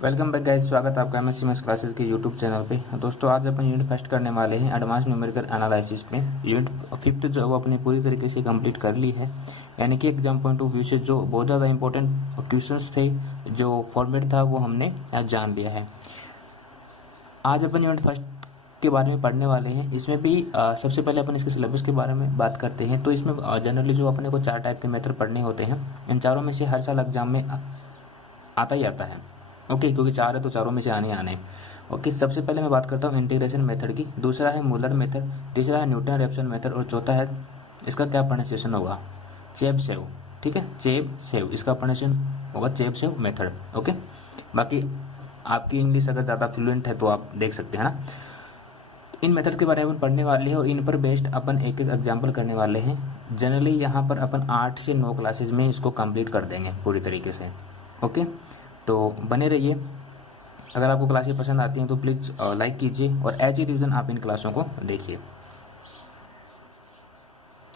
Welcome back guys, स्वागत है आपका एमएससी मैथ्स क्लासेस के यूट्यूब चैनल पे। दोस्तों आज अपन यूनिट फर्स्ट करने वाले हैं एडवांस न्यूमेरिकल एनालिसिस पे। यूनिट फिफ्थ जो है वो अपने पूरी तरीके से कंप्लीट कर ली है, यानी कि एग्जाम पॉइंट ऑफ व्यू से जो बहुत ज़्यादा इंपॉर्टेंट क्वेश्चंस थे, जो फॉर्मेट था, वो हमने आज जान लिया है। आज अपन यूनिट फर्स्ट के बारे में पढ़ने वाले हैं। इसमें भी सबसे पहले अपन इसके सिलेबस के बारे में बात करते हैं। तो इसमें जनरली जो अपने को 4 टाइप के मेथड पढ़ने होते हैं, इन चारों में से हर साल एग्जाम में आता ही आता है। ओके, क्योंकि 4 है तो चारों में से आने। ओके, सबसे पहले मैं बात करता हूँ इंटीग्रेशन मेथड की, दूसरा है मूलर मेथड, तीसरा है न्यूटन रेफसन मेथड और चौथा है, इसका क्या प्रोनाउंसिएशन होगा, चेबशेव। ठीक है, चेबशेव, इसका प्रोनाउंसिएशन होगा चेबशेव मेथड। ओके, बाकी आपकी इंग्लिश अगर ज़्यादा फ्लुएंट है तो आप देख सकते हैं ना। इन मेथड के बारे में अपन पढ़ने वाले हैं और इन पर बेस्ड अपन एक एक एग्जाम्पल करने वाले हैं। जनरली यहाँ पर अपन 8 से 9 क्लासेज में इसको कंप्लीट कर देंगे पूरी तरीके से। ओके, तो बने रहिए। अगर आपको क्लासेस पसंद आती हैं तो प्लीज़ लाइक कीजिए और एज ए रिवीजन आप इन क्लासों को देखिए।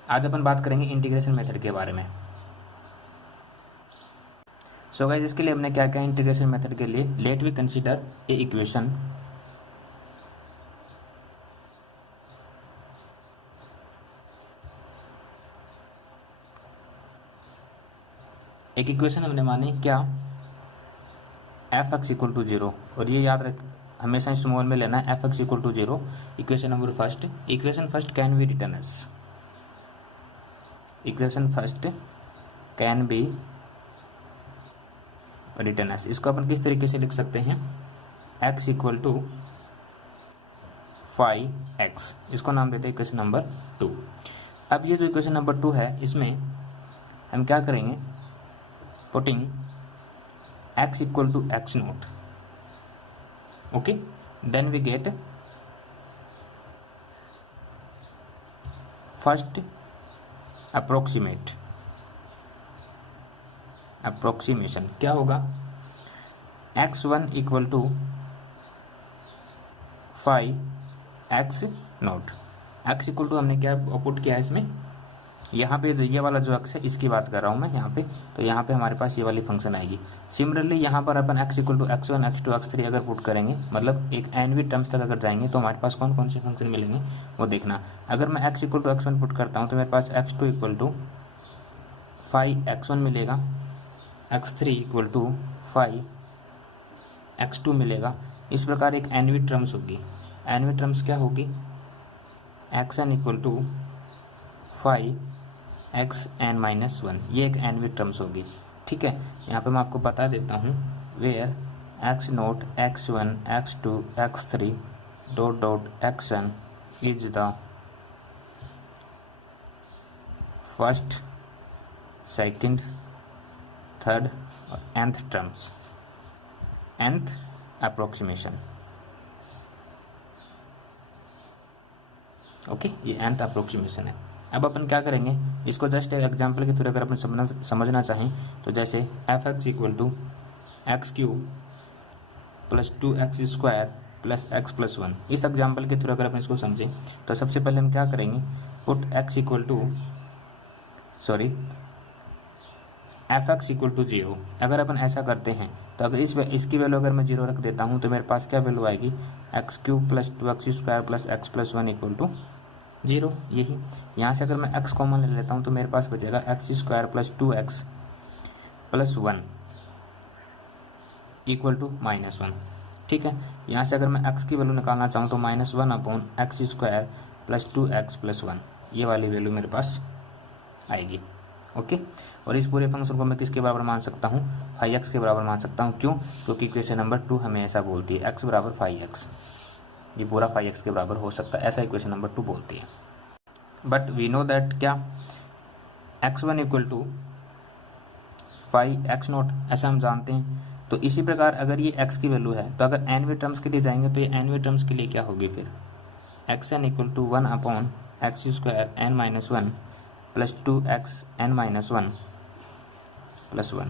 आज अपन बात करेंगे इंटीग्रेशन मेथड के बारे में। सो गाइस, इसके लिए हमने क्या क्या इंटीग्रेशन मेथड के लिए, let we consider a equation एक इक्वेशन हमने मानी क्या, एफ एक्स इक्वल टू 0, और ये याद रख हमेशा स्मॉल में लेना है, f x equal to 0। Equation number first, equation first can be written as, equation first can be written as, इसको अपन किस तरीके से लिख सकते हैं, एक्स इक्वल टू 5x, इसको नाम देते हैं इक्वेशन नंबर 2। अब ये जो इक्वेशन नंबर 2 है, इसमें हम क्या करेंगे, putting x equal to x naught, okay, then we get first approximation क्या होगा, x1 equal to 5x naught, x equal to हमने क्या पुट किया है इसमें, यहाँ पे ये वाला जो एक्स है इसकी बात कर रहा हूँ मैं यहाँ पे, तो यहाँ पे हमारे पास ये वाली फंक्शन आएगी। सिमिलरली यहाँ पर अपन x equal to x1 x2 x3 अगर पुट करेंगे, मतलब एक एनवी टर्म्स तक अगर जाएंगे तो हमारे पास कौन कौन से फंक्शन मिलेंगे वो देखना। अगर मैं x equal to x1 put करता हूँ तो मेरे पास x2 इक्वल टू 5x1 मिलेगा, x3 इक्वल टू 5x2 मिलेगा। इस प्रकार एक एनवी टर्म्स होगी। एनवी टर्म्स क्या होगी, xn इक्वल टू 5xn-1, ये एक एनवी टर्म्स होगी। ठीक है, यहाँ पे मैं आपको बता देता हूँ, where x naught x1 x2 x3 dot dot xn is the first second third और nth terms, nth approximation. Okay, ये nth अप्रोक्सीमेशन है। अब अपन क्या करेंगे, इसको जस्ट एक एग्जाम्पल के थ्रू अगर अपन समझना चाहें तो जैसे f x equal to x cube plus 2x square plus x plus 1, इस एग्जाम्पल के थ्रू अगर अपन इसको समझें तो सबसे पहले हम क्या करेंगे, put x equal to f x equal to 0। अगर अपन ऐसा करते हैं तो अगर इसकी वैल्यू अगर मैं 0 रख देता हूँ तो मेरे पास क्या वैल्यू आएगी, x cube plus 2x square plus x plus 1 equal to 0। यही यहाँ से अगर मैं x कॉमन ले लेता हूँ तो मेरे पास बचेगा x square plus 2x plus 1 equal to -1। ठीक है, यहाँ से अगर मैं x की वैल्यू निकालना चाहूँ तो -1 upon x square plus 2x plus 1, ये वाली वैल्यू मेरे पास आएगी। ओके, और इस पूरे फंक्शन को मैं किसके बराबर मान सकता हूँ, 5x के बराबर मान सकता हूँ। क्यों, क्योंकि इक्वेशन नंबर 2 हमें ऐसा बोलती है, x बराबर 5x, ये पूरा 5x के बराबर हो सकता है, ऐसा इक्वेशन नंबर 2 बोलती है। बट वी नो दैट क्या, x1 equal to 5x not, ऐसा हम जानते हैं। तो इसी प्रकार अगर ये x की वैल्यू है तो अगर एनवी टर्म्स के लिए जाएंगे तो ये एनवी टर्म्स के लिए क्या होगी फिर, xn equal to 1 upon x square n-1 plus 2xn-1 plus 1।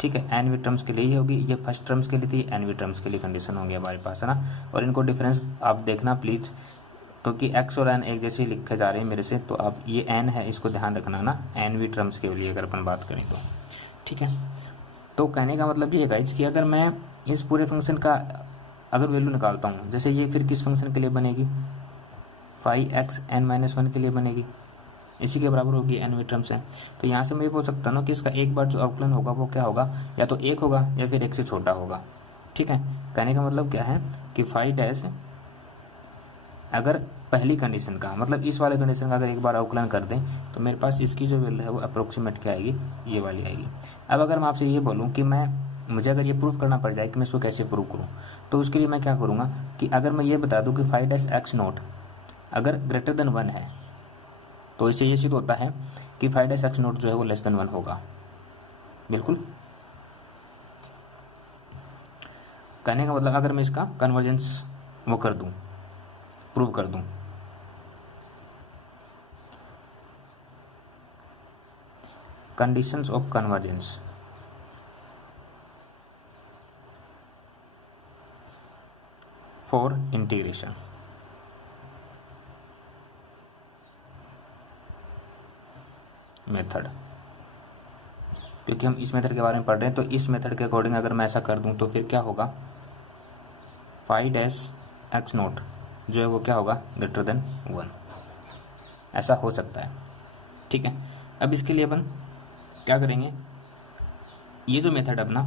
ठीक है, एनवी टर्म्स के लिए ही होगी, ये फर्स्ट टर्म्स के लिए थी, एनवी टर्म्स के लिए कंडीशन होंगे हमारे पास, है ना। और इनको डिफरेंस आप देखना प्लीज़, क्योंकि x और n एक जैसे लिखे जा रहे हैं मेरे से, तो आप ये n है इसको ध्यान रखना ना, एनवी टर्म्स के लिए अगर अपन बात करें तो। ठीक है, तो कहने का मतलब ये है गाइज कि अगर मैं इस पूरे फंक्शन का अगर वैल्यू निकालता हूँ, जैसे ये फिर किस फंक्शन के लिए बनेगी, 5x(n-1) के लिए बनेगी, इसी के बराबर होगी nवीं टर्म से। तो यहाँ से मैं ये बोल सकता हूँ ना कि इसका एक बार जो अवकलन होगा वो क्या होगा, या तो 1 होगा या फिर 1 से छोटा होगा। ठीक है, कहने का मतलब क्या है कि 5 अगर पहली कंडीशन का मतलब इस वाले कंडीशन का अगर एक बार अवकलन कर दें तो मेरे पास इसकी जो वैल्यू है वो अप्रोक्सीमेट क्या आएगी, ये वाली आएगी। अब अगर मैं आपसे ये बोलूँ कि मुझे अगर ये प्रूफ करना पड़ जाए कि मैं इसको कैसे प्रूव करूँ, तो उसके लिए मैं क्या करूँगा कि अगर मैं ये बता दूँ कि 5-x0 अगर ग्रेटर देन 1 है, तो इससे ये सिद्ध होता है कि 5-x0 जो है वो लेस देन 1 होगा। बिल्कुल, कहने का मतलब अगर मैं इसका कन्वर्जेंस वो कर दूं, प्रूव कर दूं, conditions of convergence, for integration, method, क्योंकि हम इस मेथड के बारे में पढ़ रहे हैं, तो इस मेथड के अकॉर्डिंग अगर मैं ऐसा कर दूं तो फिर क्या होगा, 5-x0 जो है वो क्या होगा, ग्रेटर देन 1, ऐसा हो सकता है। ठीक है, अब इसके लिए अपन क्या करेंगे, ये जो मेथड अपना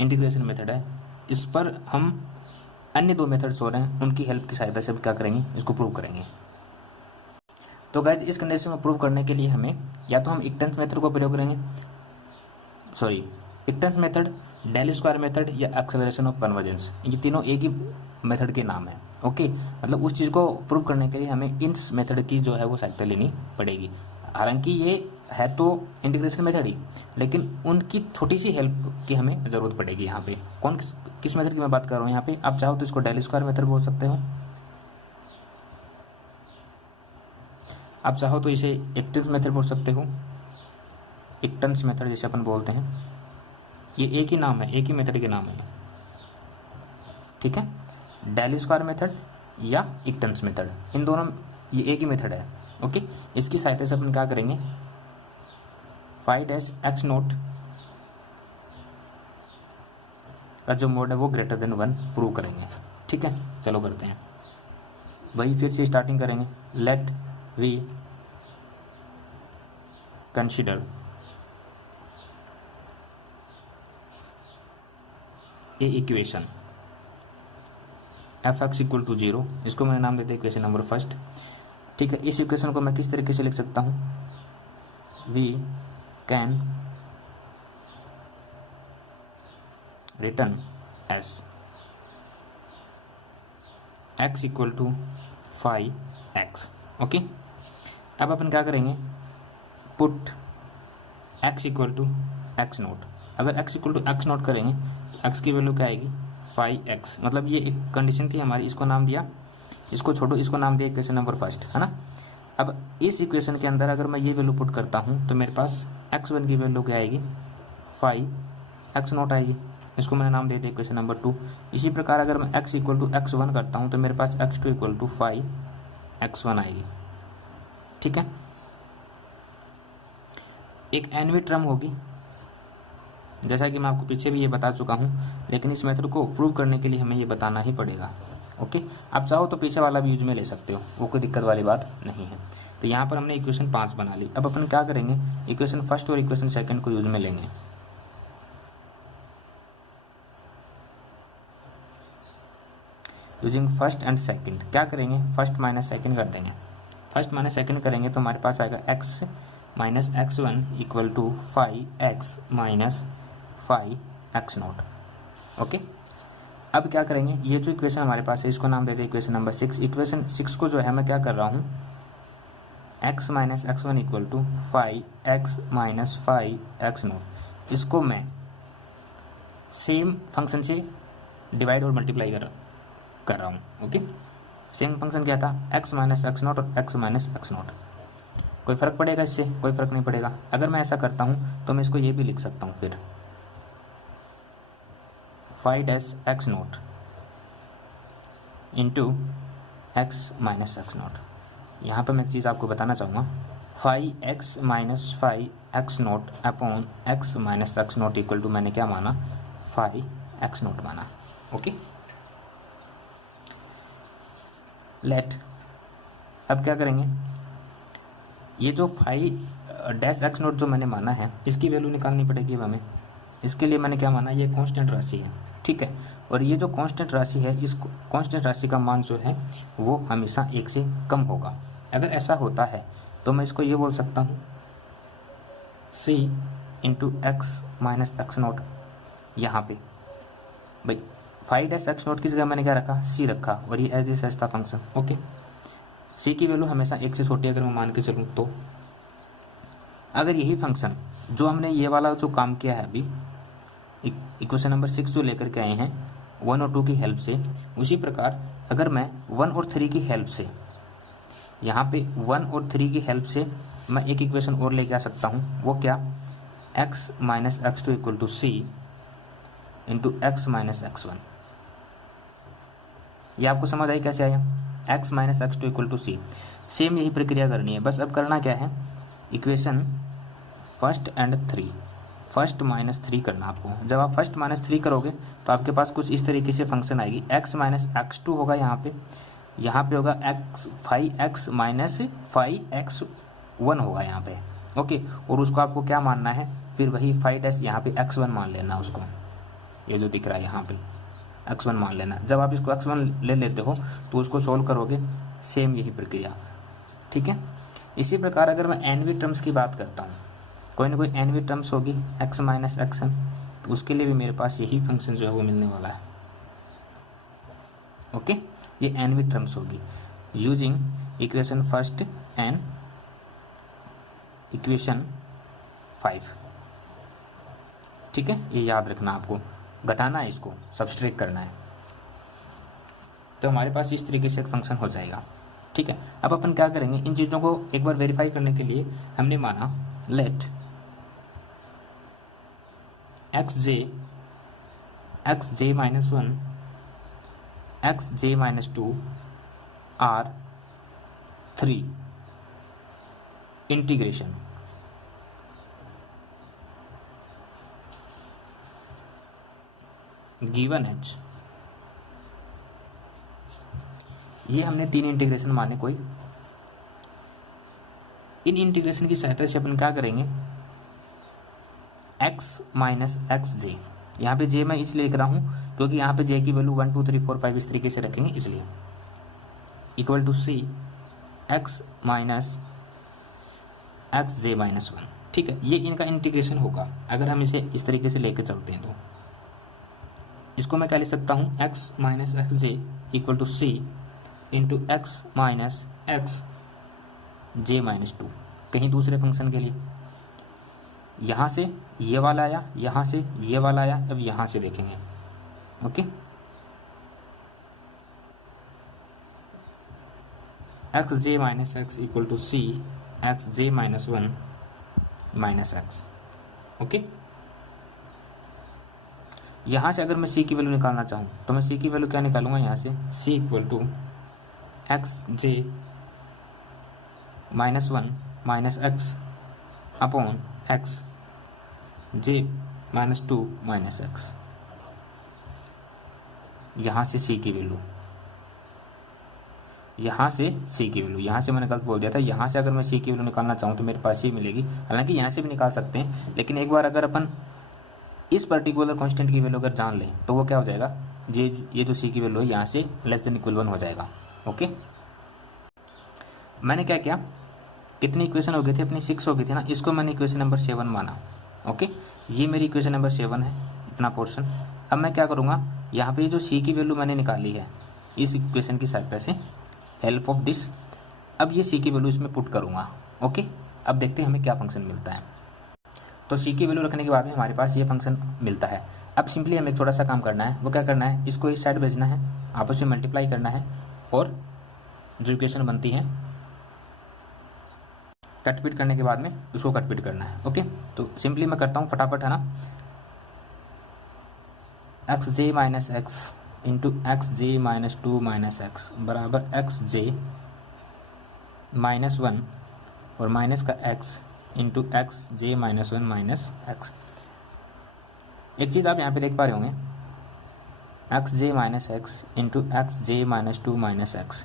इंटीग्रेशन मेथड है, इस पर हम अन्य 2 मेथड्स हो रहे हैं उनकी हेल्प की सहायता से क्या करेंगे, इसको प्रूव करेंगे। तो गाइस इस कंडीशन को प्रूव करने के लिए हमें या तो हम इक्टेंस मेथड को प्रयोग करेंगे, इक्टेंस मेथड, डेल स्क्वायर मेथड या एक्सेलरेशन ऑफ कन्वर्जेंस, ये तीनों एक ही मेथड के नाम है। ओके, मतलब उस चीज़ को प्रूव करने के लिए हमें इन मेथड की जो है वो सहायता लेनी पड़ेगी। हालांकि ये है तो इंटीग्रेशन मेथड ही, लेकिन उनकी छोटी सी हेल्प की हमें ज़रूरत पड़ेगी। यहाँ पे कौन किस मेथड की मैं बात कर रहा हूँ, यहाँ पे आप चाहो तो इसको डेल स्क्वायर मेथड बोल सकते हो, आप चाहो तो इसे इक्टेंस मेथड बोल सकते हो, इक्टेंस मेथड जैसे अपन बोलते हैं, ये एक ही नाम है, एक ही मेथड के नाम है। ठीक है, डेल स्क्वायर मेथड या इक्टेंस मेथड, इन दोनों ये एक ही मेथड है। ओके, इसकी सहायता से अपन क्या करेंगे, 5-x0 का जो मोड है वो ग्रेटर देन 1 प्रूव करेंगे। ठीक है, चलो करते हैं, वही फिर से स्टार्टिंग करेंगे। Let we consider a equation f(x)=0, इसको मैंने नाम देते इक्वेशन नंबर फर्स्ट। ठीक है, इस इक्वेशन को मैं किस तरीके से लिख सकता हूँ, we can return as x=5x। Okay, अब अपन क्या करेंगे, पुट x=x0, अगर x=x0 करेंगे x की वैल्यू क्या आएगी, 5x, मतलब ये एक कंडीशन थी हमारी, इसको नाम दिया, इसको छोड़ो, इसको नाम दिया इक्वेशन नंबर फर्स्ट, है ना। अब इस इक्वेशन के अंदर अगर मैं ये वैल्यू पुट करता हूँ तो मेरे पास x1 की वैल्यू क्या आएगी, 5x0 आएगी, इसको मैंने नाम दे दिया इक्वेशन नंबर 2। इसी प्रकार अगर मैं x=x1 करता हूँ तो मेरे पास x2=5x1 आएगी। ठीक है, एक nवीं टर्म होगी, जैसा कि मैं आपको पीछे भी ये बता चुका हूँ, लेकिन इस मेथड को प्रूव करने के लिए हमें ये बताना ही पड़ेगा। ओके, आप चाहो तो पीछे वाला भी यूज में ले सकते हो, वो कोई दिक्कत वाली बात नहीं है। तो यहाँ पर हमने इक्वेशन 5 बना ली। अब अपन क्या करेंगे, इक्वेशन फर्स्ट और इक्वेशन सेकंड को यूज में लेंगे। यूजिंग फर्स्ट एंड सेकंड क्या करेंगे, फर्स्ट माइनस सेकंड कर देंगे। फर्स्ट माइनस सेकंड करेंगे तो हमारे पास आएगा x minus x1 equal to 5x minus 5x0। Okay, अब क्या करेंगे, ये जो इक्वेशन हमारे पास है इसको नाम दे दें इक्वेशन नंबर 6। इक्वेशन 6 को जो है मैं क्या कर रहा हूँ, x minus x1 equal to 5x minus 5x0, इसको मैं सेम फंक्शन से डिवाइड और मल्टीप्लाई कर रहा हूँ। ओके, सेम फंक्शन क्या था, x माइनस x0 और x माइनस x0। कोई फर्क पड़ेगा इससे, कोई फर्क नहीं पड़ेगा। अगर मैं ऐसा करता हूँ तो मैं इसको ये भी लिख सकता हूँ फिर 5-x0 into x minus x0। यहाँ पर मैं एक चीज़ आपको बताना चाहूँगा, 5x minus 5x0 upon x minus x0 equal to मैंने क्या माना, 5 एक्स नोट माना। ओके, लेट, अब क्या करेंगे, ये जो फाइव डैश एक्स नोट जो मैंने माना है इसकी वैल्यू निकालनी पड़ेगी अब हमें। इसके लिए मैंने क्या माना, ये कांस्टेंट राशि है, ठीक है। और ये जो कांस्टेंट राशि है, इस कांस्टेंट राशि का मान जो है वो हमेशा 1 से कम होगा। अगर ऐसा होता है तो मैं इसको ये बोल सकता हूँ c into x minus x note. यहाँ पे भाई फाइव डैश एक्स नोट की जगह मैंने क्या रखा, c रखा, और ये एज दिस एज था फंक्शन। ओके, c की वैल्यू हमेशा 1 से छोटी अगर मैं मान के चलूँ तो अगर यही फंक्शन जो हमने ये वाला जो काम किया है अभी इक्वेशन नंबर 6 जो लेकर के आए हैं 1 और 2 की हेल्प से, उसी प्रकार अगर मैं 1 और 3 की हेल्प से, यहाँ पे 1 और 3 की हेल्प से मैं एक इक्वेशन और लेके आ सकता हूँ। वो क्या, x minus x two equal to c into x minus x one. ये आपको समझ आई कैसे आया, x minus x two equal to c. Same यही प्रक्रिया करनी है, बस अब करना क्या है, equation first and 3, first minus 3 करना आपको। जब आप फर्स्ट माइनस 3 करोगे तो आपके पास कुछ इस तरीके से फंक्शन आएगी, x माइनस एक्स टू होगा यहाँ पे होगा x 5x माइनस 5x1 होगा यहाँ पे। ओके, और उसको आपको क्या मानना है, फिर वही 5 यहाँ पे x1 मान लेना उसको, ये जो दिख रहा है यहाँ पे x1 मान लेना। जब आप इसको x1 ले लेते हो तो उसको सोल्व करोगे, सेम यही प्रक्रिया, ठीक है। इसी प्रकार अगर मैं एनवी टर्म्स की बात करता हूँ, कोई ना कोई एनवी टर्म्स होगी x माइनस एक्सन, तो उसके लिए भी मेरे पास यही फंक्शन जो है वो मिलने वाला है। ओके, ये एनवी टर्म्स होगी using equation first and equation 5, ठीक है। ये याद रखना, आपको घटाना है, इसको सब्सट्रैक्ट करना है, तो हमारे पास इस तरीके से एक फंक्शन हो जाएगा, ठीक है। अब अपन क्या करेंगे, इन चीज़ों को एक बार वेरीफाई करने के लिए हमने माना लेट एक्स जे माइनस 1 एक्स जे minus 2 r 3 integration given h. ये हमने 3 इंटीग्रेशन माने कोई। इन इंटीग्रेशन की सहायता से अपन क्या करेंगे, x माइनस एक्स जे, यहाँ पे j मैं इसलिए लिख रहा हूँ क्योंकि यहाँ पे j की वैल्यू 1 2 3 4 5 इस तरीके से रखेंगे, इसलिए equal to c x minus x J minus 1, ठीक है। ये इनका इंटीग्रेशन होगा अगर हम इसे इस तरीके से लेके चलते हैं। तो इसको मैं क्या लिख सकता हूँ, x minus x j equal to c into x minus x J minus 2। कहीं दूसरे फंक्शन के लिए यहाँ से ये वाला आया, यहाँ से ये वाला आया, अब यहाँ से देखेंगे। Okay, x J minus x equal to c x J minus 1 minus x. Okay, यहाँ से अगर मैं c की वैल्यू निकालना चाहूँ तो मैं c की वैल्यू क्या निकालूंगा, यहाँ से c equal to x J minus 1 minus x upon x J minus 2 minus x. यहाँ से c की वैल्यू, यहाँ से c की वैल्यू, यहाँ से मैंने गलत बोल दिया था, यहाँ से अगर मैं c की वैल्यू निकालना चाहूँ तो मेरे पास ये मिलेगी। हालांकि यहाँ से भी निकाल सकते हैं, लेकिन एक बार अगर अपन इस पर्टिकुलर कांस्टेंट की वैल्यू अगर जान लें तो वो क्या हो जाएगा, ये जो c की वैल्यू है यहाँ से लेस देन इक्वल 1 हो जाएगा। ओके, मैंने क्या किया, कितनी इक्वेशन हो गई थी अपनी, 6 हो गई थी ना, इसको मैंने इक्वेशन नंबर 7 माना। ओके, ये मेरी इक्वेशन नंबर 7 है, इतना पोर्शन। अब मैं क्या करूँगा, यहाँ पे जो c की वैल्यू मैंने निकाली है इस इक्वेशन की सहायता से, हेल्प ऑफ दिस, अब ये c की वैल्यू इसमें पुट करूँगा। ओके, अब देखते हैं हमें क्या फंक्शन मिलता है। तो c की वैल्यू रखने के बाद में हमारे पास ये फंक्शन मिलता है। अब सिंपली हमें थोड़ा सा काम करना है, वो क्या करना है, इसको इस साइड भेजना है, आपस में मल्टीप्लाई करना है, और जो इक्वेशन बनती है कटपीट करने के बाद में उसको कटपीट करना है। ओके, तो सिंपली मैं करता हूँ फटाफट, है ना। एक्स जे माइनस एक्स इंटू एक्स जे माइनस 2 माइनस एक्स बराबर एक्स जे माइनस 1 और माइनस का एक्स इंटू एक्स जे माइनस 1 माइनस एक्स। एक चीज़ आप यहाँ पे देख पा रहे होंगे, एक्स जे माइनस एक्स इंटू एक्स जे माइनस टू माइनस एक्स।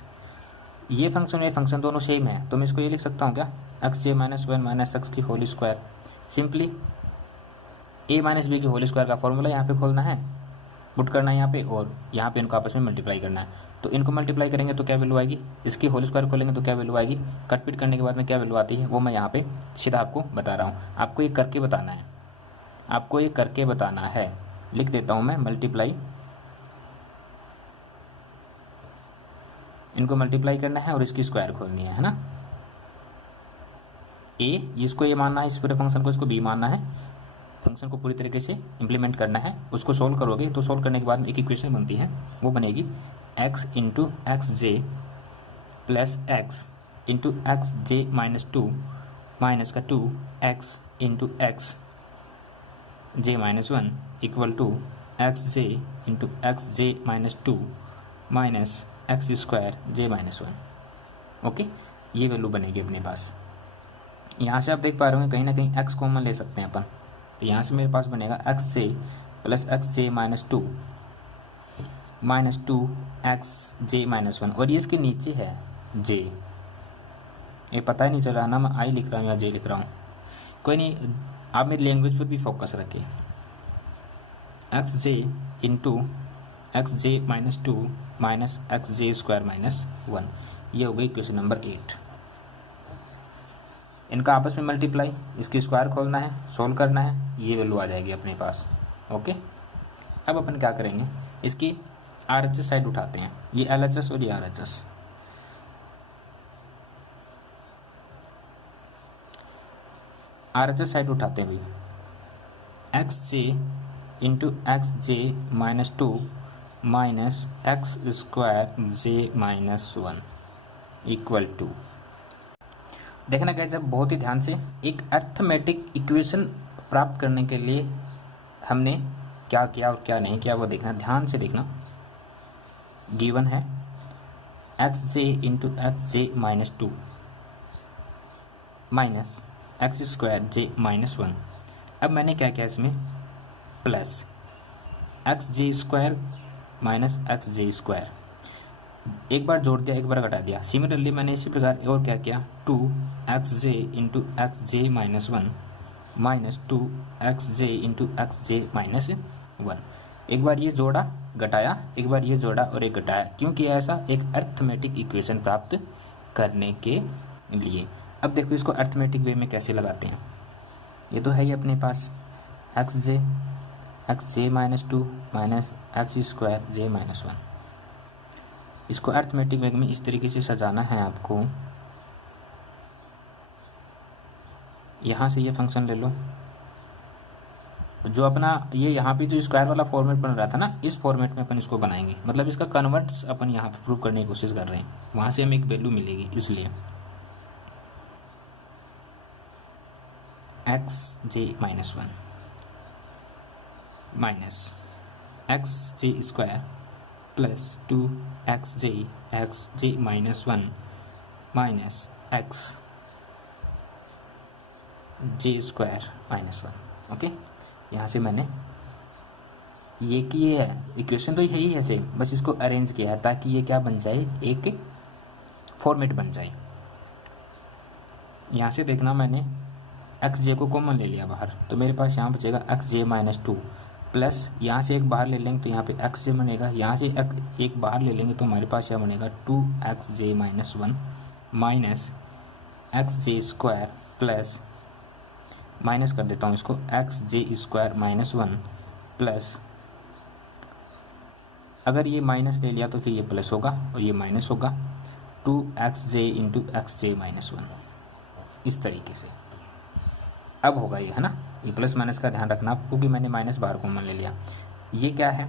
ये फंक्शन दोनों सेम है, तो मैं इसको ये लिख सकता हूँ क्या, एक्स जे माइनस वन माइनस एक्स की होल स्क्वायर। सिंपली ए माइनस बी की होल स्क्वायर का फॉर्मूला यहाँ पे खोलना है, पुट करना है यहाँ पे, और यहाँ पे इनको आपस में मल्टीप्लाई करना है। तो इनको मल्टीप्लाई करेंगे तो क्या वैल्यू आएगी, इसकी होल स्क्वायर खोलेंगे तो क्या वैल्यू आएगी, कट पिट करने के बाद में क्या वैल्यू आती है वो मैं यहाँ पे सीधा आपको बता रहा हूँ। आपको ये करके बताना है, आपको ये करके बताना है। लिख देता हूँ मैं मल्टीप्लाई, इनको मल्टीप्लाई करना है और इसकी स्क्वायर खोलनी है ना। ए इसको ये मानना है, इस पूरे फंक्शन को इसको बी मानना है, फंक्शन को पूरी तरीके से इम्प्लीमेंट करना है। उसको सोल्व करोगे तो सोल्व करने के बाद एक इक्वेशन बनती है, वो बनेगी एक्स इंटू एक्स जे प्लस एक्स इंटू एक्स जे माइनस टू माइनस का two x into x J minus one equal to x J into x J minus two minus x square J minus one. Okay, ये value बनेगी अपने पास। यहाँ से आप देख पा रहे होंगे कहीं ना कहीं एक्स कॉमन ले सकते हैं अपन, तो यहाँ से मेरे पास बनेगा एक्स जे प्लस एक्स जे माइनस टू एक्स जे माइनस वन, और ये इसके नीचे है जे, ये पता ही नहीं चल रहा ना मैं आई लिख रहा हूँ या जे लिख रहा हूँ, कोई नहीं, आप मेरी लैंग्वेज पर भी फोकस रखिए। एक्स जे इंटू एक्स जे माइनस टू माइनस एक्स जे स्क्वायर माइनस वन, ये हो गई क्वेश्चन नंबर 8। इनका आपस में मल्टीप्लाई, इसकी स्क्वायर खोलना है, सोल्व करना है, ये वैल्यू आ जाएगी अपने पास। ओके, अब अपन क्या करेंगे, इसकी RHS साइड उठाते हैं, ये LHS और ये RHS। RHS साइड उठाते हैं भाई, x J into x J minus two minus x square J minus one equal to. देखना गाइस, जब बहुत ही ध्यान से एक अर्थमेटिक इक्वेशन प्राप्त करने के लिए हमने क्या किया और क्या नहीं किया वो देखना, ध्यान से देखना। गिवन है एक्स जे इंटू एक्स जे minus two minus x square जे माइनस वन। अब मैंने क्या किया इसमें, प्लस एक्स जे स्क्वायर माइनस एक्स जे स्क्वायर, एक बार जोड़ दिया एक बार घटा दिया। सिमिलरली मैंने इसी प्रकार और क्या किया, टू एक्स जे इंटू एक्स जे minus one minus two x जे इंटू एक्स जे माइनस वन। एक बार ये जोड़ा घटाया, एक बार ये जोड़ा और एक घटाया, क्योंकि ऐसा एक अर्थमेटिक इक्वेशन प्राप्त करने के लिए। अब देखो इसको अर्थमेटिक वे में कैसे लगाते हैं। ये तो है ही अपने पास एक्स जे minus two minus x square जे माइनस वन। इसको अर्थमेटिक वे में इस तरीके से सजाना है आपको। यहाँ से ये फंक्शन ले लो, जो अपना ये यहाँ पे जो स्क्वायर वाला फॉर्मेट बन रहा था ना, इस फॉर्मेट में अपन इसको बनाएंगे, मतलब इसका कन्वर्ट्स अपन यहाँ पे प्रूव करने की कोशिश कर रहे हैं, वहाँ से हमें एक वैल्यू मिलेगी। इसलिए एक्स जे माइनस वन माइनस एक्स जे स्क्वायर प्लस टू एक्स जे माइनस वन माइनस एक्स जे स्क्वायर माइनस वन। ओके, यहाँ से मैंने ये की ये है, इक्वेशन तो यही है सेम, बस इसको अरेंज किया है ताकि ये क्या बन जाए, एक फॉर्मेट बन जाए। यहाँ से देखना मैंने एक्स जे को कॉमन ले लिया बाहर, तो मेरे पास यहाँ बचेगा एक्स जे माइनस टू प्लस यहाँ से एक बाहर ले लेंगे तो यहाँ पे एक्स जे बनेगा, यहाँ से एक बाहर ले लेंगे तो हमारे पास यहाँ बनेगा टू एक्स जे माइनस वन माइनस एक्स जे स्क्वायर प्लस, माइनस कर देता हूँ इसको, एक्स जे स्क्वायर माइनस वन प्लस, अगर ये माइनस ले लिया तो फिर ये प्लस होगा और ये माइनस होगा, टू एक्स जे इंटू एक्स जे माइनस वन। इस तरीके से अब होगा ये, है ना। ये प्लस माइनस का ध्यान रखना क्योंकि मैंने माइनस बाहर कॉमन ले लिया। ये क्या है,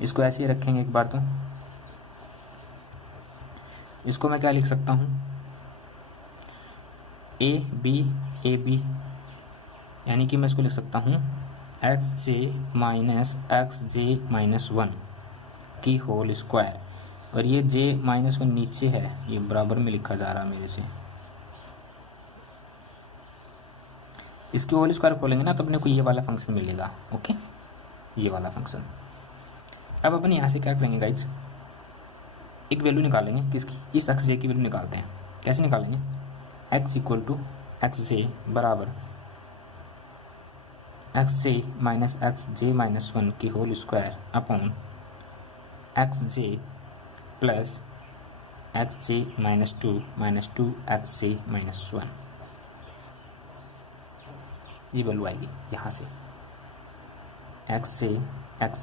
इसको ऐसे ही रखेंगे एक बार, तो इसको मैं क्या लिख सकता हूँ, ए बी, यानी कि मैं इसको लिख सकता हूँ एक्स जे माइनस एक्स जे माइनस वन की होल स्क्वायर, और ये जे माइनस वन नीचे है, ये बराबर में लिखा जा रहा मेरे से। इसकी होल स्क्वायर खोलेंगे ना तो अपने को ये वाला फंक्शन मिलेगा। ओके, ये वाला फंक्शन अब अपन यहाँ से क्या करेंगे गाइज, एक वैल्यू निकालेंगे किसकी, इस एक्स जे की वैल्यू निकालते हैं। कैसे निकालेंगे, X equal to x J बराबर एक्स जे माइनस एक्स जे माइनस वन की होल स्क्वायर अपॉन एक्स जे प्लस एक्स जे माइनस टू एक्स जे माइनस वन। ये वैल्यू आएगी यहाँ से एक्स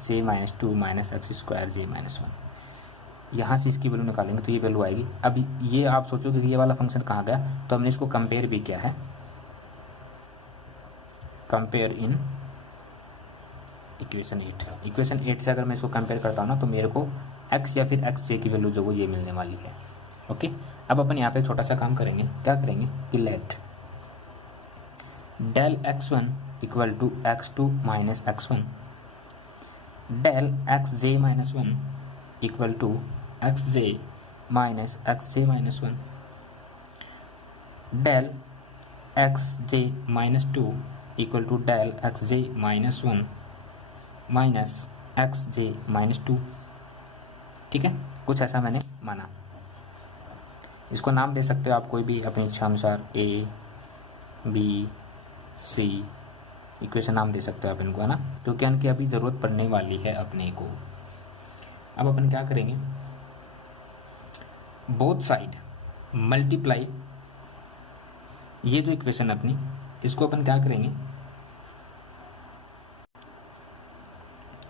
जे minus two minus x square जे माइनस वन। यहाँ से इसकी वैल्यू निकालेंगे तो ये वैल्यू आएगी। अब ये आप सोचोगे कि ये वाला फंक्शन कहाँ गया, तो हमने इसको कंपेयर भी किया है, कंपेयर इन इक्वेशन 8। इक्वेशन 8 से अगर मैं इसको कंपेयर करता हूँ ना तो मेरे को एक्स या फिर एक्स जे की वैल्यू जो वो ये मिलने वाली है। ओके, अब अपन यहाँ पे छोटा सा काम करेंगे, क्या करेंगे कि let del x1 equal to x2 minus x1, del x J minus one equal to x J minus x J minus one, del x J minus two equal to del x J minus one minus x J minus two. ठीक है, कुछ ऐसा मैंने माना। इसको नाम दे सकते हो आप कोई भी अपनी इच्छा अनुसार, ए बी सी इक्वेशन नाम दे सकते हो आप इनको, है ना, क्योंकि इनकी अभी ज़रूरत पड़ने वाली है अपने को। अब अपन क्या करेंगे, बोथ साइड मल्टीप्लाई, ये जो इक्वेशन अपनी, इसको अपन क्या करेंगे,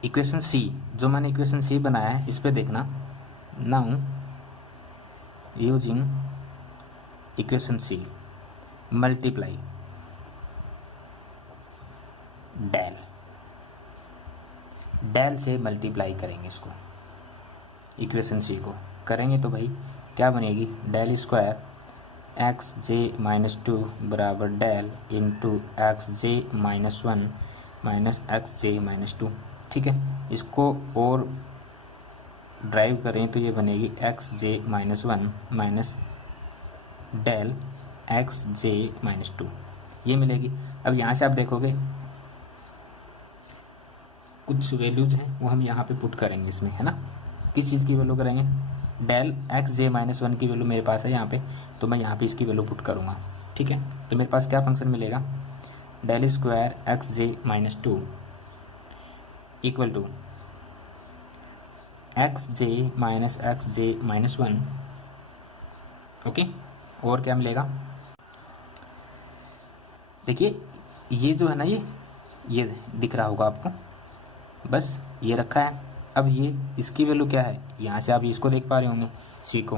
इक्वेशन सी, जो मैंने इक्वेशन सी बनाया है इस पे देखना। Now using equation c multiply del, del से मल्टीप्लाई करेंगे इसको, इक्वेशन सी को करेंगे तो भाई क्या बनेगी, डेल स्क्वायर एक्स जे माइनस टू बराबर डेल इंटू एक्स जे माइनस वन माइनस एक्स जे माइनस टू। ठीक है, इसको और ड्राइव करें तो ये बनेगी एक्स जे minus one minus del x जे माइनस टू, ये मिलेगी। अब यहाँ से आप देखोगे कुछ वैल्यूज हैं वो हम यहाँ पे पुट करेंगे इसमें, है ना। किस चीज़ की वैल्यू करेंगे, डेल एक्स जे माइनस वन की वैल्यू मेरे पास है यहाँ पे, तो मैं यहाँ पे इसकी वैल्यू पुट करूँगा। ठीक है, तो मेरे पास क्या फंक्शन मिलेगा, del square x J minus two equal to x J minus one. Okay, और क्या मिलेगा, देखिए ये जो है ना, ये दिख रहा होगा आपको, बस ये रखा है। अब ये इसकी वैल्यू क्या है, यहाँ से आप इसको देख पा रहे होंगे, सी को,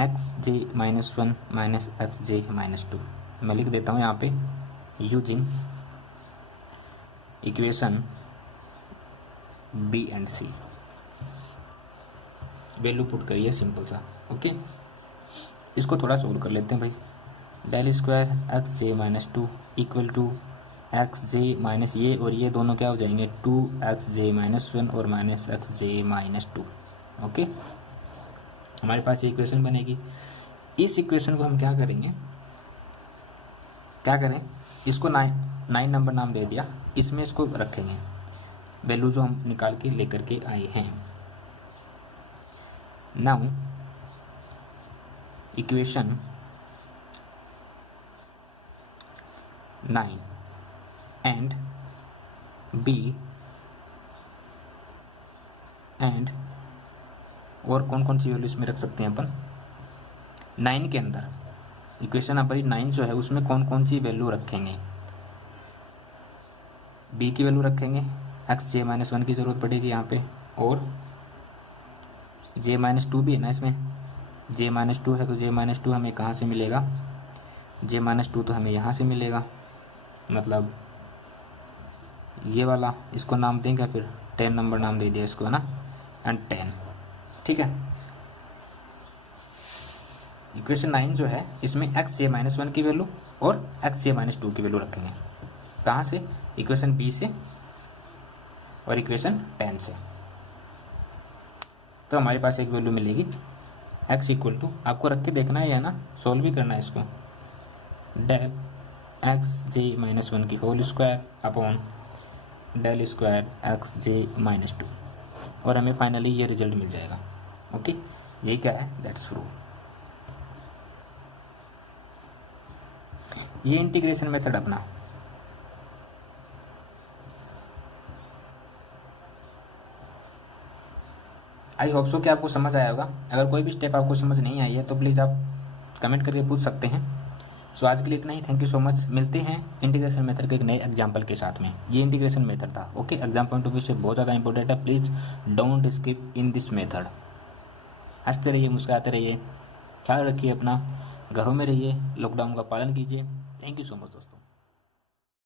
एक्स जे माइनस वन माइनस एक्स जे माइनस टू। मैं लिख देता हूँ यहाँ पे using equation B and C, value put करिए सिंपल सा। ओके, इसको थोड़ा सोल्व कर लेते हैं भाई। Del square x J minus two equal to x J minus ये और ये दोनों क्या हो जाएंगे, टू एक्स जे माइनस वन और माइनस एक्स जे माइनस टू। ओके, हमारे पास ये इक्वेशन बनेगी। इस इक्वेशन को हम क्या करेंगे, क्या करें, इसको 9 नंबर नाम दे दिया, इसमें इसको रखेंगे वैल्यू जो हम निकाल के लेकर के आए हैं। Now equation 9 and b and और कौन कौन सी वैल्यू इसमें रख सकते हैं अपन, 9 के अंदर इक्वेशन हमारी 9 जो है उसमें कौन कौन सी वैल्यू रखेंगे, बी की वैल्यू रखेंगे, एक्स जे माइनस वन की ज़रूरत पड़ेगी यहाँ पे, और जे माइनस टू भी है ना इसमें, जे माइनस टू है तो जे माइनस टू हमें कहाँ से मिलेगा, जे माइनस टू तो हमें यहाँ से मिलेगा, मतलब ये वाला, इसको नाम देंगे फिर 10 नंबर नाम दे दिया इसको, है ना, एंड 10। ठीक है, इक्वेशन 9 जो है इसमें एक्स जे माइनस वन की वैल्यू और एक्स जे माइनस टू की वैल्यू रखेंगे, कहाँ से, इक्वेशन बी से और इक्वेशन 10 से। तो हमारे पास एक वैल्यू मिलेगी एक्स इक्वल टू, आपको रख के देखना है ना, सोल्व भी करना है इसको, डेल एक्स जे माइनस वन की whole square upon del square x जे माइनस टू। और हमें फाइनली ये रिजल्ट मिल जाएगा। ओके, ये क्या है, दैट्स प्रूव। ये इंटीग्रेशन मेथड अपना। आई होप सो कि आपको समझ आया होगा। अगर कोई भी स्टेप आपको समझ नहीं आई है तो प्लीज़ आप कमेंट करके पूछ सकते हैं। सो आज के लिए इतना ही। Thank you so much. मिलते हैं इंटीग्रेशन मेथड के एक नए एग्जाम्पल के साथ में। ये इंटीग्रेशन मेथड था। Okay, exam point of view से बहुत ज़्यादा इंपॉर्टेंट है। Please don't skip in this method. हंसते रहिए, मुस्कुराते रहिए, ख्याल रखिए अपना, घरों में रहिए, लॉकडाउन का पालन कीजिए। थैंक यू सो मच दोस्तों।